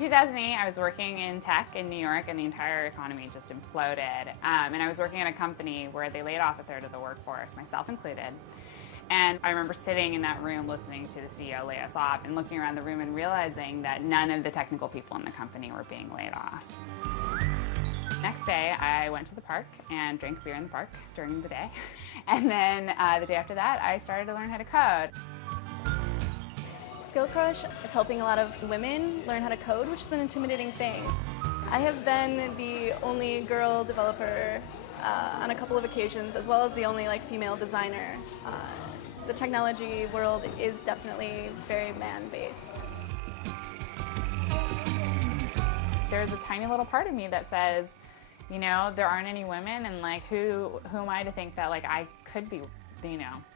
In 2008, I was working in tech in New York, and the entire economy just imploded. And I was working at a company where they laid off a third of the workforce, myself included. And I remember sitting in that room listening to the CEO lay us off and looking around the room and realizing that none of the technical people in the company were being laid off. Next day, I went to the park and drank beer in the park during the day. And then the day after that, I started to learn how to code. Skill Crush, it's helping a lot of women learn how to code, which is an intimidating thing. I have been the only girl developer on a couple of occasions, as well as the only female designer. The technology world is definitely very man-based. There's a tiny little part of me that says, you know, there aren't any women, and who am I to think that I could be,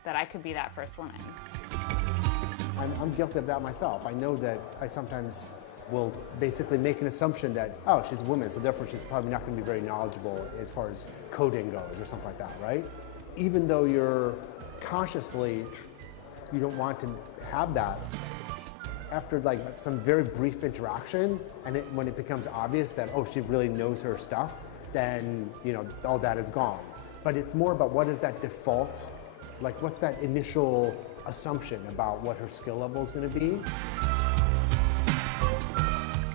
that I could be that first woman. I'm guilty of that myself. I know that I sometimes will basically make an assumption that, oh, she's a woman, so therefore she's probably not going to be very knowledgeable as far as coding goes or something like that, right? Even though you're consciously, you don't want to have that. After some very brief interaction, and when it becomes obvious that, oh, she really knows her stuff, then, all that is gone. But it's more about what is that default, what's that initial assumption about what her skill level is going to be.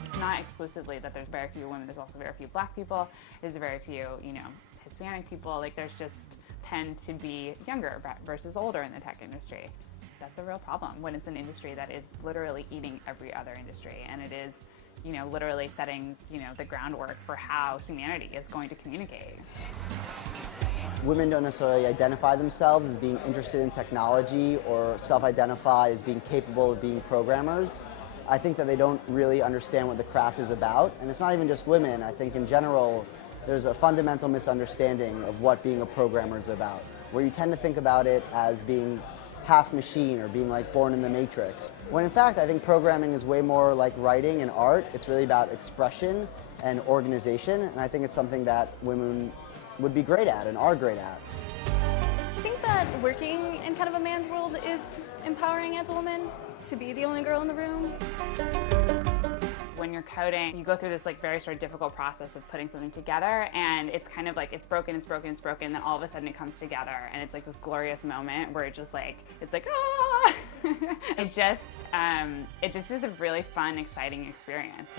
It's not exclusively that there's very few women, there's also very few black people, there's very few, Hispanic people. There's just tend to be younger versus older in the tech industry. That's a real problem when it's an industry that is literally eating every other industry, and it is, literally setting, the groundwork for how humanity is going to communicate. Women don't necessarily identify themselves as being interested in technology or self-identify as being capable of being programmers. I think that they don't really understand what the craft is about, and it's not even just women. I think in general there's a fundamental misunderstanding of what being a programmer is about, where you tend to think about it as being half machine or being born in the Matrix. When in fact I think programming is way more like writing and art. It's really about expression and organization, and I think it's something that women would be great at and are great at. I think that working in kind of a man's world is empowering as a woman, to be the only girl in the room. When you're coding, you go through this very sort of difficult process of putting something together, and it's kind of it's broken, it's broken, it's broken, then all of a sudden it comes together, and it's this glorious moment where it just it's ah! It just is a really fun, exciting experience.